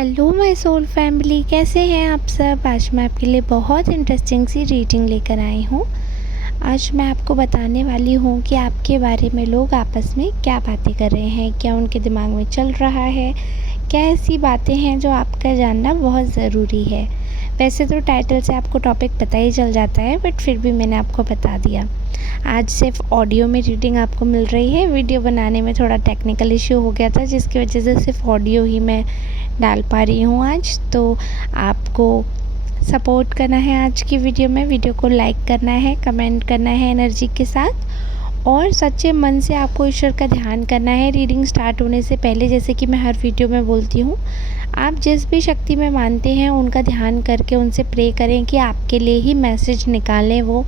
Hello my soul family, कैसे हैं आप सब। आज मैं आपके लिए बहुत इंटरेस्टिंग सी रीडिंग लेकर आई हूँ। आज मैं आपको बताने वाली हूँ कि आपके बारे में लोग आपस में क्या बातें कर रहे हैं, क्या उनके दिमाग में चल रहा है, क्या ऐसी बातें हैं जो आपका जानना बहुत ज़रूरी है। वैसे तो टाइटल से आपको टॉपिक पता ही चल जाता है, बट फिर भी मैंने आपको बता दिया। आज सिर्फ ऑडियो में रीडिंग आपको मिल रही है। वीडियो बनाने में थोड़ा टेक्निकल इश्यू हो गया था, जिसकी वजह से सिर्फ ऑडियो ही मैं डाल पा रही हूँ आज। तो आपको सपोर्ट करना है आज की वीडियो को लाइक करना है, कमेंट करना है एनर्जी के साथ, और सच्चे मन से आपको ईश्वर का ध्यान करना है। रीडिंग स्टार्ट होने से पहले, जैसे कि मैं हर वीडियो में बोलती हूँ, आप जिस भी शक्ति में मानते हैं उनका ध्यान करके उनसे प्रे करें कि आपके लिए ही मैसेज निकालें वो,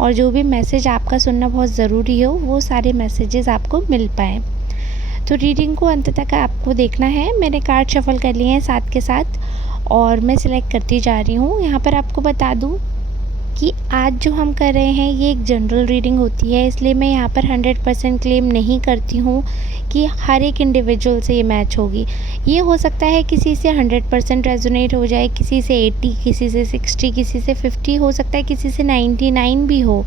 और जो भी मैसेज आपका सुनना बहुत ज़रूरी हो वो सारे मैसेजेस आपको मिल पाएँ। तो रीडिंग को अंत तक आपको देखना है। मैंने कार्ड शफल कर लिए हैं साथ के साथ, और मैं सिलेक्ट करती जा रही हूँ। यहाँ पर आपको बता दूँ कि आज जो हम कर रहे हैं ये एक जनरल रीडिंग होती है, इसलिए मैं यहाँ पर 100% क्लेम नहीं करती हूँ कि हर एक इंडिविजुअल से ये मैच होगी। ये हो सकता है किसी से 100% रेजोनेट हो जाए, किसी से 80, किसी से 60, किसी से 50, हो सकता है किसी से 99 भी हो।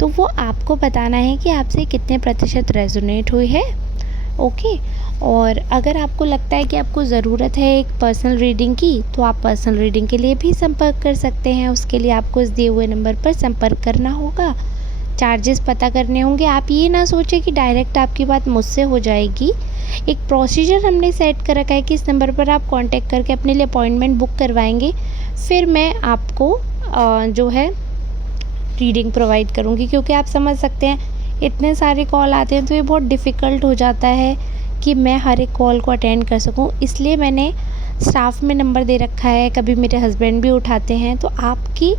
तो वो आपको बताना है कि आपसे कितने प्रतिशत रेजोनेट हुई है। ओके। और अगर आपको लगता है कि आपको ज़रूरत है एक पर्सनल रीडिंग की, तो आप पर्सनल रीडिंग के लिए भी संपर्क कर सकते हैं। उसके लिए आपको इस दिए हुए नंबर पर संपर्क करना होगा, चार्जेस पता करने होंगे। आप ये ना सोचें कि डायरेक्ट आपकी बात मुझसे हो जाएगी। एक प्रोसीजर हमने सेट कर रखा है कि इस नंबर पर आप कांटेक्ट करके अपने लिए अपॉइंटमेंट बुक करवाएंगे, फिर मैं आपको जो है रीडिंग प्रोवाइड करूँगी। क्योंकि आप समझ सकते हैं इतने सारे कॉल आते हैं तो ये बहुत डिफ़िकल्ट हो जाता है कि मैं हर एक कॉल को अटेंड कर सकूं। इसलिए मैंने स्टाफ में नंबर दे रखा है, कभी मेरे हस्बैंड भी उठाते हैं। तो आपकी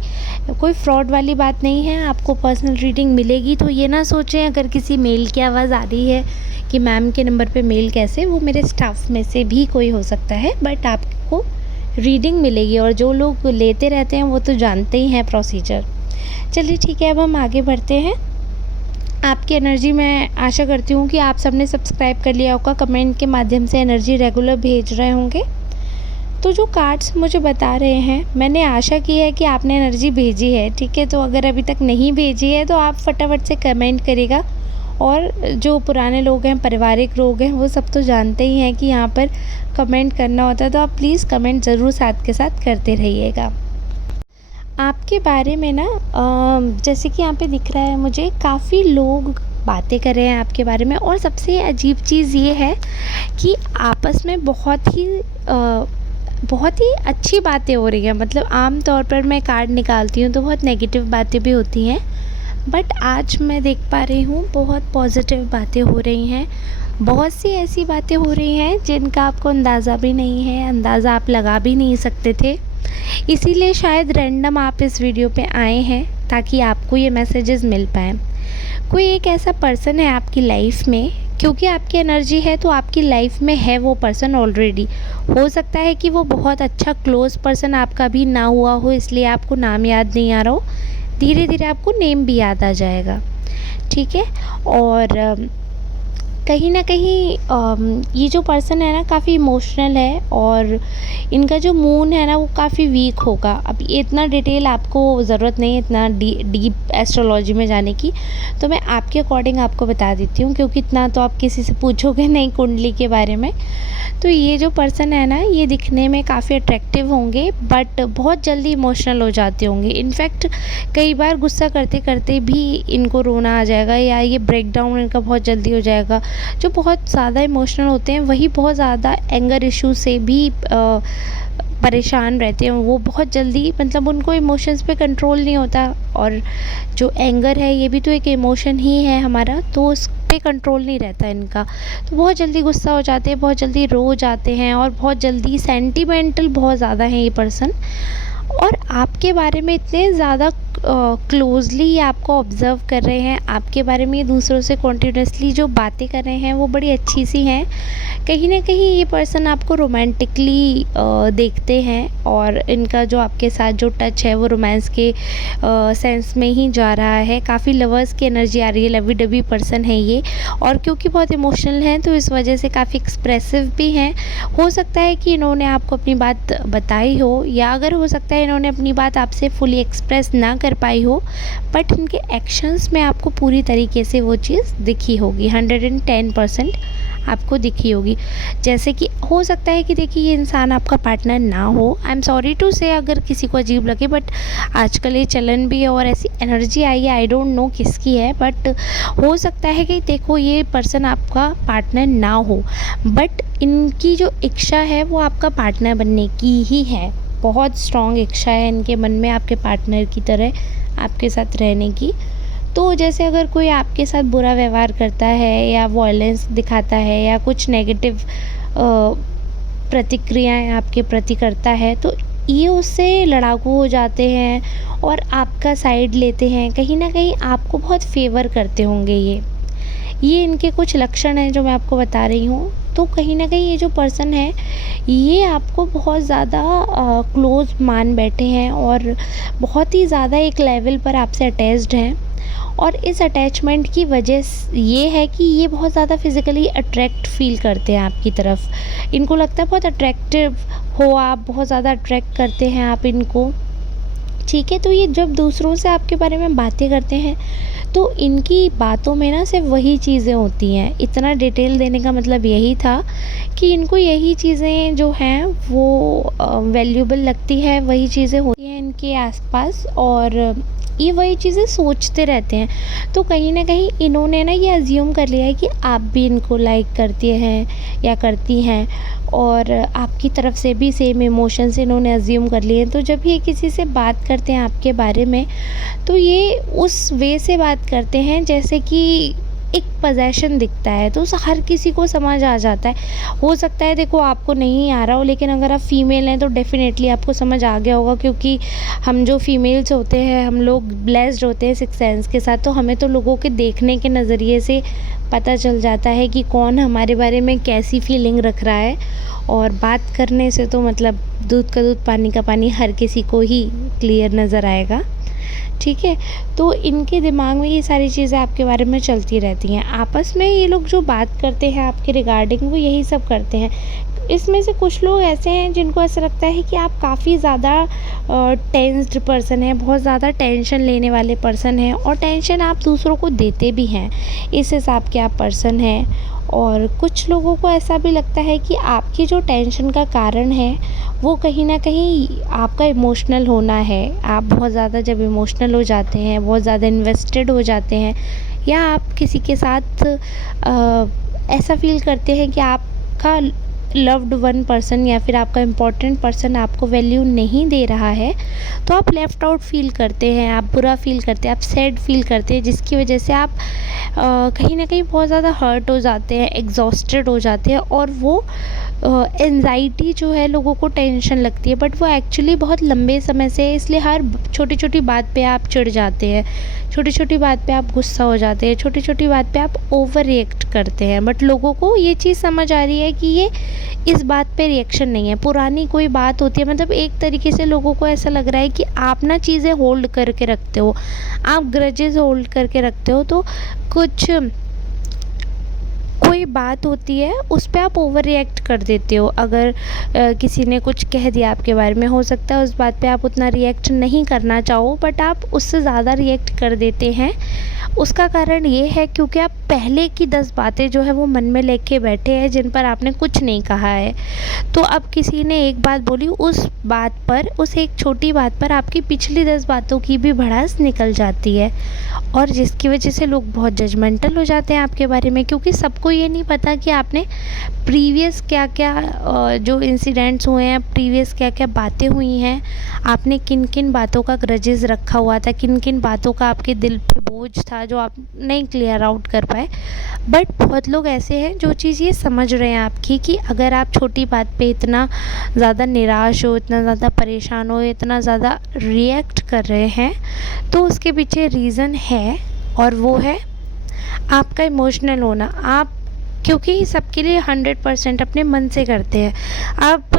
कोई फ्रॉड वाली बात नहीं है, आपको पर्सनल रीडिंग मिलेगी। तो ये ना सोचें अगर किसी मेल की आवाज़ आ रही है कि मैम के नंबर पे मेल कैसे, वो मेरे स्टाफ में से भी कोई हो सकता है, बट आपको रीडिंग मिलेगी। और जो लोग लेते रहते हैं वो तो जानते ही हैं प्रोसीजर। चलिए ठीक है, अब हम आगे बढ़ते हैं। आपकी एनर्जी, मैं आशा करती हूँ कि आप सबने सब्सक्राइब कर लिया होगा, कमेंट के माध्यम से एनर्जी रेगुलर भेज रहे होंगे। तो जो कार्ड्स मुझे बता रहे हैं, मैंने आशा की है कि आपने एनर्जी भेजी है, ठीक है। तो अगर अभी तक नहीं भेजी है तो आप फटाफट से कमेंट करेगा। और जो पुराने लोग हैं, पारिवारिक लोग हैं, वो सब तो जानते ही हैं कि यहाँ पर कमेंट करना होता है। तो आप प्लीज़ कमेंट ज़रूर साथ के साथ करते रहिएगा। आपके बारे में ना जैसे कि यहाँ पे दिख रहा है मुझे, काफ़ी लोग बातें कर रहे हैं आपके बारे में। और सबसे अजीब चीज़ ये है कि आपस में बहुत ही अच्छी बातें हो रही हैं। मतलब आम तौर पर मैं कार्ड निकालती हूँ तो बहुत नेगेटिव बातें भी होती हैं, बट आज मैं देख पा रही हूँ बहुत पॉजिटिव बातें हो रही हैं। बहुत सी ऐसी बातें हो रही हैं जिनका आपको अंदाज़ा भी नहीं है, अंदाज़ा आप लगा भी नहीं सकते थे। इसीलिए शायद रैंडम आप इस वीडियो पे आए हैं ताकि आपको ये मैसेजेस मिल पाएँ। कोई एक ऐसा पर्सन है आपकी लाइफ में, क्योंकि आपकी एनर्जी है तो आपकी लाइफ में है वो पर्सन ऑलरेडी। हो सकता है कि वो बहुत अच्छा क्लोज पर्सन आपका भी ना हुआ हो, इसलिए आपको नाम याद नहीं आ रहा हो। धीरे धीरे आपको नेम भी याद आ जाएगा, ठीक है। और कहीं ना कहीं ये जो पर्सन है ना काफ़ी इमोशनल है, और इनका जो मून है ना वो काफ़ी वीक होगा। अब इतना डिटेल आपको ज़रूरत नहीं है, इतना डीप एस्ट्रोलॉजी में जाने की। तो मैं आपके अकॉर्डिंग आपको बता देती हूँ, क्योंकि इतना तो आप किसी से पूछोगे नहीं कुंडली के बारे में। तो ये जो पर्सन है ना, ये दिखने में काफ़ी अट्रैक्टिव होंगे, बट बहुत जल्दी इमोशनल हो जाते होंगे। इनफैक्ट कई बार गुस्सा करते करते भी इनको रोना आ जाएगा, या ये ब्रेक डाउन इनका बहुत जल्दी हो जाएगा। जो बहुत ज़्यादा इमोशनल होते हैं वही बहुत ज़्यादा एंगर इशू से भी परेशान रहते हैं। वो बहुत जल्दी, मतलब उनको इमोशंस पे कंट्रोल नहीं होता। और जो एंगर है ये भी तो एक इमोशन ही है हमारा, तो उस पे कंट्रोल नहीं रहता इनका। तो बहुत जल्दी गुस्सा हो जाते हैं, बहुत जल्दी रो जाते हैं, और बहुत जल्दी सेंटिमेंटल बहुत ज़्यादा हैं ये पर्सन। और आपके बारे में इतने ज़्यादा क्लोज़ली आपको ऑब्ज़र्व कर रहे हैं, आपके बारे में ये दूसरों से कॉन्टिन्यूअसली जो बातें कर रहे हैं वो बड़ी अच्छी सी हैं। कहीं न कहीं ये पर्सन आपको रोमांटिकली देखते हैं और इनका जो आपके साथ जो टच है वो रोमांस के सेंस में ही जा रहा है। काफ़ी लवर्स की एनर्जी आ रही है, लवी-डवी पर्सन है ये, और क्योंकि बहुत इमोशनल हैं तो इस वजह से काफ़ी एक्सप्रेसिव भी हैं। हो सकता है कि इन्होंने आपको अपनी बात बताई हो, या अगर हो सकता है इन्होंने अपनी बात आपसे फुली एक्सप्रेस ना कर पाई हो, बट इनके एक्शंस में आपको पूरी तरीके से वो चीज़ दिखी होगी, 110% आपको दिखी होगी। जैसे कि हो सकता है कि देखिए ये इंसान आपका पार्टनर ना हो, आई एम सॉरी टू से अगर किसी को अजीब लगे, बट आजकल ये चलन भी है और ऐसी एनर्जी आई है, आई डोंट नो किसकी है, बट हो सकता है कि देखो ये पर्सन आपका पार्टनर ना हो, बट इनकी जो इच्छा है वो आपका पार्टनर बनने की ही है। बहुत स्ट्रॉन्ग इच्छा है इनके मन में आपके पार्टनर की तरह आपके साथ रहने की। तो जैसे अगर कोई आपके साथ बुरा व्यवहार करता है या वॉयलेंस दिखाता है या कुछ नेगेटिव प्रतिक्रियाएं आपके प्रति करता है, तो ये उससे लड़ाकू हो जाते हैं और आपका साइड लेते हैं। कहीं ना कहीं आपको बहुत फेवर करते होंगे ये इनके कुछ लक्षण हैं जो मैं आपको बता रही हूँ। तो कहीं ना कहीं ये जो पर्सन है ये आपको बहुत ज़्यादा क्लोज़ मान बैठे हैं और बहुत ही ज़्यादा एक लेवल पर आपसे अटैच्ड हैं, और इस अटैचमेंट की वजह ये है कि ये बहुत ज़्यादा फिज़िकली अट्रैक्ट फ़ील करते हैं आपकी तरफ। इनको लगता है बहुत अट्रैक्टिव हो आप, बहुत ज़्यादा अट्रैक्ट करते हैं आप इनको, ठीक है। तो ये जब दूसरों से आपके बारे में बातें करते हैं तो इनकी बातों में ना सिर्फ वही चीज़ें होती हैं। इतना डिटेल देने का मतलब यही था कि इनको यही चीज़ें जो हैं वो वैल्यूएबल लगती है, वही चीज़ें होती हैं इनके आसपास, और ये वही चीज़ें सोचते रहते हैं। तो कहीं ना कहीं इन्होंने ना ये अज्यूम कर लिया है कि आप भी इनको लाइक करती हैं या करती हैं, और आपकी तरफ से भी सेम इमोशंस इन्होंने अज्यूम कर लिए हैं। तो जब ये किसी से बात करते हैं आपके बारे में, तो ये उस वे से बात करते हैं जैसे कि एक पोजेशन दिखता है, तो हर किसी को समझ आ जाता है। हो सकता है देखो आपको नहीं आ रहा हो, लेकिन अगर आप फीमेल हैं तो डेफ़िनेटली आपको समझ आ गया होगा, क्योंकि हम जो फीमेल्स होते हैं हम लोग ब्लेस्ड होते हैं सिक्स सेंस के साथ। तो हमें तो लोगों के देखने के नज़रिए से पता चल जाता है कि कौन हमारे बारे में कैसी फीलिंग रख रहा है, और बात करने से तो मतलब दूध का दूध पानी का पानी हर किसी को ही क्लियर नज़र आएगा, ठीक है। तो इनके दिमाग में ये सारी चीज़ें आपके बारे में चलती रहती हैं। आपस में ये लोग जो बात करते हैं आपके रिगार्डिंग वो यही सब करते हैं। इसमें से कुछ लोग ऐसे हैं जिनको ऐसा लगता है कि आप काफ़ी ज़्यादा टेंस्ड पर्सन हैं, बहुत ज़्यादा टेंशन लेने वाले पर्सन हैं, और टेंशन आप दूसरों को देते भी हैं, इस हिसाब के आप पर्सन हैं। और कुछ लोगों को ऐसा भी लगता है कि आपकी जो टेंशन का कारण है वो कहीं ना कहीं आपका इमोशनल होना है। आप बहुत ज़्यादा जब इमोशनल हो जाते हैं, बहुत ज़्यादा इन्वेस्टेड हो जाते हैं, या आप किसी के साथ ऐसा फील करते हैं कि आपका लव्ड वन पर्सन या फिर आपका इम्पोर्टेंट पर्सन आपको वैल्यू नहीं दे रहा है, तो आप लेफ़्ट आउट फील करते हैं, आप बुरा फील करते हैं, आप सैड फील करते हैं, जिसकी वजह से आप कहीं ना कहीं बहुत ज़्यादा हर्ट हो जाते हैं, एग्जॉस्टेड हो जाते हैं, और वो एंजाइटी जो है लोगों को टेंशन लगती है, बट वो एक्चुअली बहुत लंबे समय से है। इसलिए हर छोटी छोटी बात पे आप चिढ़ जाते हैं, छोटी छोटी बात पे आप गुस्सा हो जाते हैं, छोटी छोटी बात पे आप ओवर रिएक्ट करते हैं। बट लोगों को ये चीज़ समझ आ रही है कि ये इस बात पे रिएक्शन नहीं है, पुरानी कोई बात होती है, मतलब एक तरीके से लोगों को ऐसा लग रहा है कि आप ना चीज़ें होल्ड करके रखते हो, आप ग्रजेस होल्ड करके रखते हो। तो कुछ कोई बात होती है उस पे आप ओवर रिएक्ट कर देते हो। अगर किसी ने कुछ कह दिया आपके बारे में, हो सकता है उस बात पे आप उतना रिएक्ट नहीं करना चाहो, बट आप उससे ज़्यादा रिएक्ट कर देते हैं। उसका कारण ये है क्योंकि आप पहले की 10 बातें जो है वो मन में लेके बैठे हैं जिन पर आपने कुछ नहीं कहा है। तो अब किसी ने एक बात बोली, उस बात पर, उस एक छोटी बात पर आपकी पिछली 10 बातों की भी भड़ास निकल जाती है, और जिसकी वजह से लोग बहुत जजमेंटल हो जाते हैं आपके बारे में, क्योंकि सबको ये ये नहीं पता कि आपने प्रीवियस क्या क्या जो इंसिडेंट्स हुए हैं, प्रीवियस क्या क्या बातें हुई हैं, आपने किन किन बातों का ग्रजेस रखा हुआ था, किन किन बातों का आपके दिल पे बोझ था जो आप नहीं क्लियर आउट कर पाए। बट बहुत लोग ऐसे हैं जो चीज़ ये समझ रहे हैं आपकी कि अगर आप छोटी बात पे इतना ज़्यादा निराश हो, इतना ज़्यादा परेशान हो, इतना ज़्यादा रिएक्ट कर रहे हैं, तो उसके पीछे रीज़न है, और वो है आपका इमोशनल होना। आप क्योंकि सबके लिए 100% अपने मन से करते हैं, आप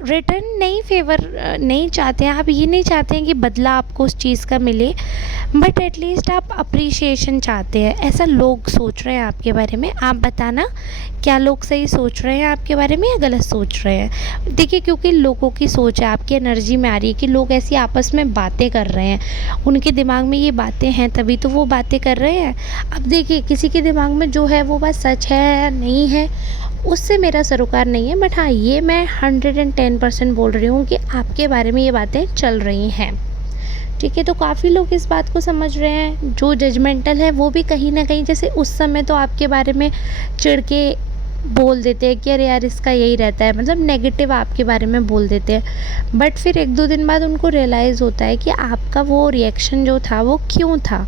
रिटर्न नहीं फेवर नहीं चाहते हैं, आप ये नहीं चाहते हैं कि बदला आपको उस चीज़ का मिले, बट एटलीस्ट आप अप्रिशिएशन चाहते हैं। ऐसा लोग सोच रहे हैं आपके बारे में। आप बताना क्या लोग सही सोच रहे हैं आपके बारे में या गलत सोच रहे हैं। देखिए, क्योंकि लोगों की सोच है, आपकी एनर्जी में आ रही है कि लोग ऐसी आपस में बातें कर रहे हैं, उनके दिमाग में ये बातें हैं तभी तो वो बातें कर रहे हैं। अब देखिए, किसी के दिमाग में जो है वो बात सच है या नहीं है, उससे मेरा सरोकार नहीं है, बट हाँ, ये मैं 110% बोल रही हूँ कि आपके बारे में ये बातें चल रही हैं। ठीक है, तो काफ़ी लोग इस बात को समझ रहे हैं। जो जजमेंटल है वो भी कहीं ना कहीं, जैसे उस समय तो आपके बारे में चिढ़ के बोल देते हैं कि अरे यार इसका यही रहता है, मतलब नेगेटिव आपके बारे में बोल देते हैं। बट फिर 1-2 दिन बाद उनको रियलाइज़ होता है कि आपका वो रिएक्शन जो था वो क्यों था,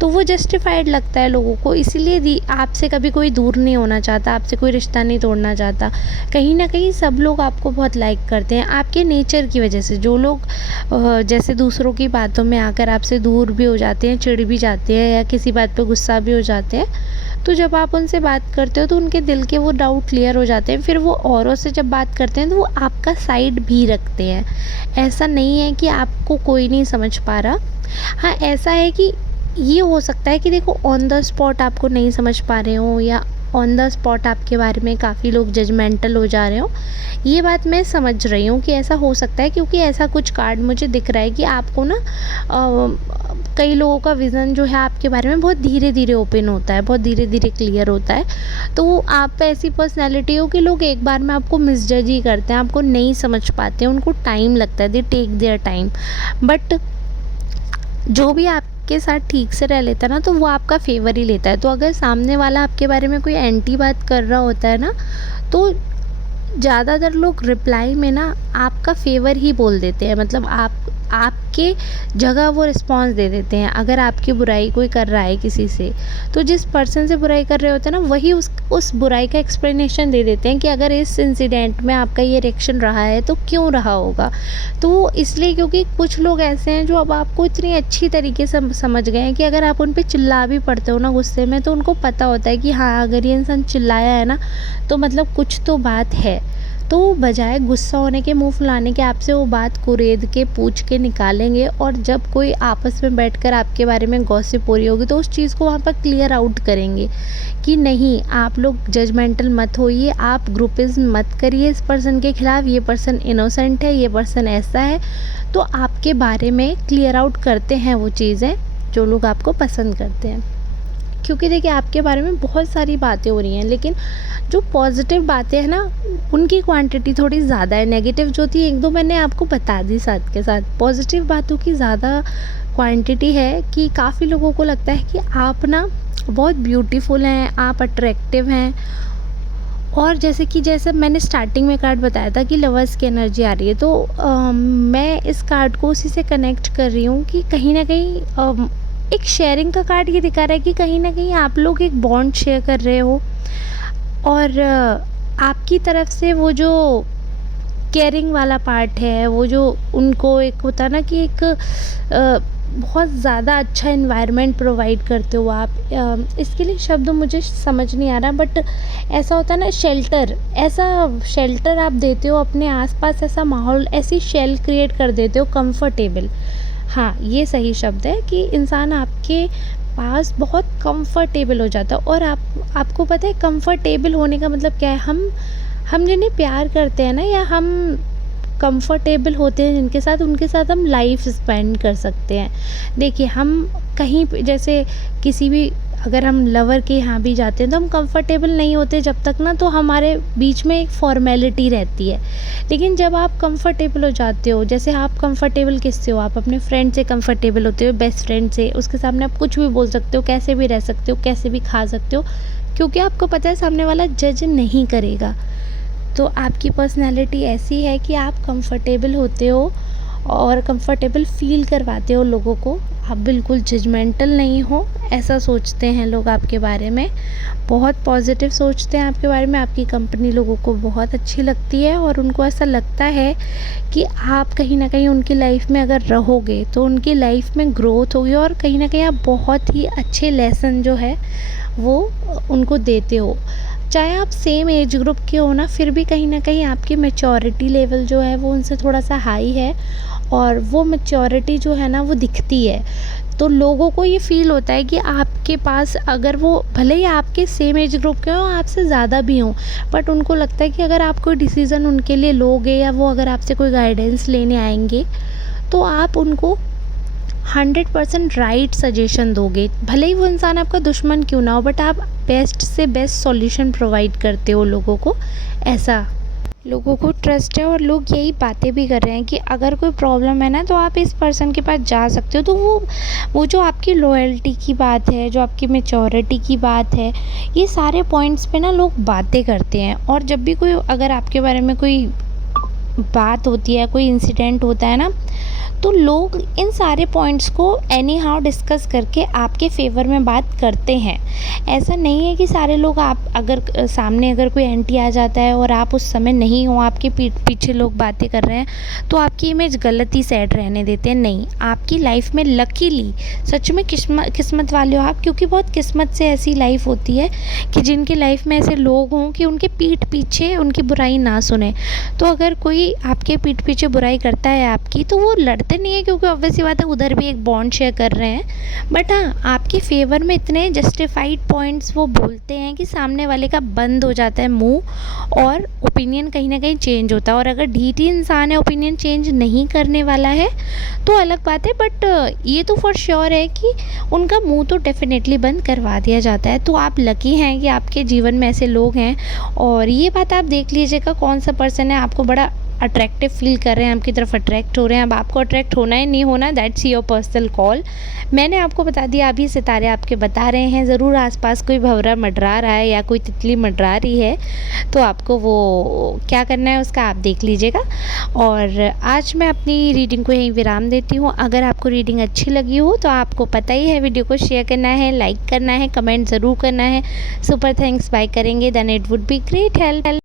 तो वो जस्टिफाइड लगता है लोगों को। इसीलिए आपसे कभी कोई दूर नहीं होना चाहता, आपसे कोई रिश्ता नहीं तोड़ना चाहता। कहीं ना कहीं सब लोग आपको बहुत लाइक करते हैं आपके नेचर की वजह से। जो लोग जैसे दूसरों की बातों में आकर आपसे दूर भी हो जाते हैं, चिढ़ भी जाते हैं, या किसी बात पे गुस्सा भी हो जाते हैं, तो जब आप उनसे बात करते हो तो उनके दिल के वो डाउट क्लियर हो जाते हैं। फिर वो औरों से जब बात करते हैं तो वो आपका साइड भी रखते हैं। ऐसा नहीं है कि आपको कोई नहीं समझ पा रहा। हाँ, ऐसा है कि ये हो सकता है कि देखो, ऑन द स्पॉट आपको नहीं समझ पा रहे हो, या ऑन द स्पॉट आपके बारे में काफ़ी लोग जजमेंटल हो जा रहे हो। ये बात मैं समझ रही हूँ कि ऐसा हो सकता है, क्योंकि ऐसा कुछ कार्ड मुझे दिख रहा है कि आपको ना कई लोगों का विज़न जो है आपके बारे में बहुत धीरे धीरे ओपन होता है, बहुत धीरे धीरे क्लियर होता है। तो आप ऐसी पर्सनैलिटी हो कि लोग एक बार में आपको मिसजज ही करते हैं, आपको नहीं समझ पाते हैं, उनको टाइम लगता है, they take their time. But जो भी आपके साथ ठीक से रह लेता है ना, तो वो आपका फेवर ही लेता है। तो अगर सामने वाला आपके बारे में कोई एंटी बात कर रहा होता है ना, तो ज़्यादातर लोग रिप्लाई में ना आपका फेवर ही बोल देते हैं, मतलब आपके जगह वो रिस्पॉन्स दे देते हैं। अगर आपकी बुराई कोई कर रहा है किसी से, तो जिस पर्सन से बुराई कर रहे होते हैं ना, वही उस बुराई का एक्सप्लेनेशन दे देते हैं कि अगर इस इंसिडेंट में आपका ये रिएक्शन रहा है तो क्यों रहा होगा। तो वो इसलिए क्योंकि कुछ लोग ऐसे हैं जो अब आपको इतनी अच्छी तरीके से समझ गए हैं कि अगर आप उन पर चिल्ला भी पड़ते हो ना गुस्से में, तो उनको पता होता है कि हाँ, अगर ये इंसान चिल्लाया है ना, तो मतलब कुछ तो बात है। तो बजाय गुस्सा होने के, मुंह फुलाने के, आपसे वो बात कुरेद के पूछ के निकालेंगे। और जब कोई आपस में बैठकर आपके बारे में गॉसिप हो रही होगी, तो उस चीज़ को वहाँ पर क्लियर आउट करेंगे कि नहीं, आप लोग जजमेंटल मत होइए, आप ग्रुपिज़्म मत करिए इस पर्सन के ख़िलाफ़, ये पर्सन इनोसेंट है, ये पर्सन ऐसा है। तो आपके बारे में क्लियर आउट करते हैं वो चीज़ें जो लोग आपको पसंद करते हैं। क्योंकि देखिए, आपके बारे में बहुत सारी बातें हो रही हैं, लेकिन जो पॉजिटिव बातें हैं ना, उनकी क्वांटिटी थोड़ी ज़्यादा है। नेगेटिव जो थी 1-2 मैंने आपको बता दी साथ के साथ। पॉजिटिव बातों की ज़्यादा क्वांटिटी है कि काफ़ी लोगों को लगता है कि आप ना बहुत ब्यूटीफुल हैं, आप अट्रैक्टिव हैं। और जैसे मैंने स्टार्टिंग में कार्ड बताया था कि लवर्स की एनर्जी आ रही है, तो मैं इस कार्ड को उसी से कनेक्ट कर रही हूँ कि कहीं ना कहीं एक शेयरिंग का कार्ड ये दिखा रहा है कि कहीं ना कहीं आप लोग एक बॉन्ड शेयर कर रहे हो, और आपकी तरफ से वो जो केयरिंग वाला पार्ट है, वो जो उनको एक होता है ना कि एक बहुत ज़्यादा अच्छा एनवायरनमेंट प्रोवाइड करते हो आप। इसके लिए शब्द मुझे समझ नहीं आ रहा, बट ऐसा होता है ना, ऐसा शेल्टर आप देते हो अपने आसपास, ऐसा माहौल, ऐसी शेल क्रिएट कर देते हो कंफर्टेबल। हाँ, ये सही शब्द है कि इंसान आपके पास बहुत कंफर्टेबल हो जाता है। और आपको पता है कंफर्टेबल होने का मतलब क्या है? हम जिन्हें प्यार करते हैं ना, या हम कंफर्टेबल होते हैं जिनके साथ, उनके साथ हम लाइफ स्पेंड कर सकते हैं। देखिए, हम कहीं पे, जैसे किसी भी, अगर हम लवर के यहाँ भी जाते हैं तो हम कंफर्टेबल नहीं होते जब तक ना, तो हमारे बीच में एक फॉर्मेलिटी रहती है। लेकिन जब आप कंफर्टेबल हो जाते हो, जैसे आप कंफर्टेबल किससे हो? आप अपने फ्रेंड से कंफर्टेबल होते हो, बेस्ट फ्रेंड से। उसके सामने आप कुछ भी बोल सकते हो, कैसे भी रह सकते हो, कैसे भी खा सकते हो, क्योंकि आपको पता है सामने वाला जज नहीं करेगा। तो आपकी पर्सनैलिटी ऐसी है कि आप कंफर्टेबल होते हो और कंफर्टेबल फ़ील करवाते हो लोगों को। आप बिल्कुल जजमेंटल नहीं हो, ऐसा सोचते हैं लोग आपके बारे में। बहुत पॉजिटिव सोचते हैं आपके बारे में। आपकी कंपनी लोगों को बहुत अच्छी लगती है और उनको ऐसा लगता है कि आप कहीं न कहीं उनकी लाइफ में अगर रहोगे तो उनकी लाइफ में ग्रोथ होगी और कहीं न कहीं आप बहुत ही अच्छे लेसन जो है वो उनको देते हो। चाहे आप सेम एज ग्रुप के हो ना, फिर भी कहीं न कहीं आपकी मैच्योरिटी लेवल जो है वो उनसे थोड़ा-सा हाई है और वो मैच्योरिटी जो है ना वो दिखती है। तो लोगों को ये फ़ील होता है कि आपके पास, अगर वो भले ही आपके सेम एज ग्रुप के हों, आपसे ज़्यादा भी हों, बट उनको लगता है कि अगर आप कोई डिसीज़न उनके लिए लोगे या वो अगर आपसे कोई गाइडेंस लेने आएँगे, तो आप उनको 100% राइट सजेशन दोगे। भले ही वो इंसान आपका दुश्मन क्यों ना हो, बट आप बेस्ट से बेस्ट सॉल्यूशन प्रोवाइड करते हो लोगों को। ऐसा लोगों को ट्रस्ट है और लोग यही बातें भी कर रहे हैं कि अगर कोई प्रॉब्लम है ना तो आप इस पर्सन के पास जा सकते हो। तो वो जो आपकी लॉयल्टी की बात है, जो आपकी मैच्योरिटी की बात है, ये सारे पॉइंट्स पे ना लोग बातें करते हैं। और जब भी कोई अगर आपके बारे में कोई बात होती है, कोई इंसिडेंट होता है ना, तो लोग इन सारे पॉइंट्स को एनी हाउ डिस्कस करके आपके फेवर में बात करते हैं। ऐसा नहीं है कि सारे लोग, आप अगर सामने अगर कोई एंटी आ जाता है और आप उस समय नहीं हो, आपके पीठ पीछे लोग बातें कर रहे हैं, तो आपकी इमेज गलत ही सेट रहने देते हैं। नहीं, आपकी लाइफ में लकीली सच में किस्मत वाले हो आप, क्योंकि बहुत किस्मत से ऐसी लाइफ होती है कि जिनकी लाइफ में ऐसे लोग हों कि उनके पीठ पीछे उनकी बुराई ना सुने। तो अगर कोई आपके पीठ पीछे बुराई करता है आपकी, तो वो लड़ते नहीं है, क्योंकि ऑब्वियस सी बात है उधर भी एक बॉन्ड शेयर कर रहे हैं। बट हाँ, आपके फेवर में इतने जस्टिफाइड पॉइंट्स वो बोलते हैं कि सामने वाले का बंद हो जाता है मुंह और ओपिनियन कहीं ना कहीं चेंज होता है। और अगर ढीठी इंसान है, ओपिनियन चेंज नहीं करने वाला है, तो अलग बात है। बट ये तो फॉर श्योर है कि उनका मुंह तो डेफिनेटली बंद करवा दिया जाता है। तो आप लकी हैं कि आपके जीवन में ऐसे लोग हैं। और ये बात आप देख लीजिएगा, कौन सा पर्सन है आपको बड़ा अट्रैक्टिव फील कर रहे हैं, आपकी तरफ अट्रैक्ट हो रहे हैं। अब आपको अट्रैक्ट होना है नहीं होना, दैट्स योर पर्सनल कॉल। मैंने आपको बता दिया, अभी सितारे आपके बता रहे हैं। ज़रूर आसपास कोई भंवरा मंडरा रहा है या कोई तितली मंडरा रही है, तो आपको वो क्या करना है उसका आप देख लीजिएगा। और आज मैं अपनी रीडिंग को यहीं विराम देती हूँ। अगर आपको रीडिंग अच्छी लगी हो तो आपको पता ही है, वीडियो को शेयर करना है, लाइक करना है, कमेंट ज़रूर करना है। सुपर थैंक्स बाय करेंगे, then it would be great help.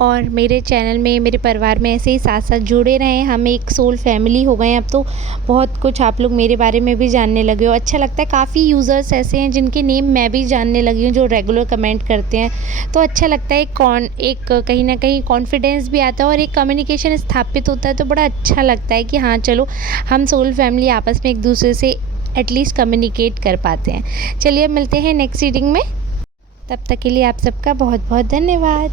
और मेरे चैनल में, मेरे परिवार में ऐसे ही साथ साथ जुड़े रहें। हम एक सोल फैमिली हो गए हैं अब तो। बहुत कुछ आप लोग मेरे बारे में भी जानने लगे हो, अच्छा लगता है। काफ़ी यूज़र्स ऐसे हैं जिनके नेम मैं भी जानने लगी हूँ, जो रेगुलर कमेंट करते हैं, तो अच्छा लगता है। एक कहीं ना कहीं कॉन्फिडेंस भी आता है और एक कम्युनिकेशन स्थापित होता है, तो बड़ा अच्छा लगता है कि हाँ चलो, हम सोल फैमिली आपस में एक दूसरे से एटलीस्ट कम्युनिकेट कर पाते हैं। चलिए अब मिलते हैं नेक्स्ट रीडिंग में, तब तक के लिए आप सबका बहुत बहुत धन्यवाद।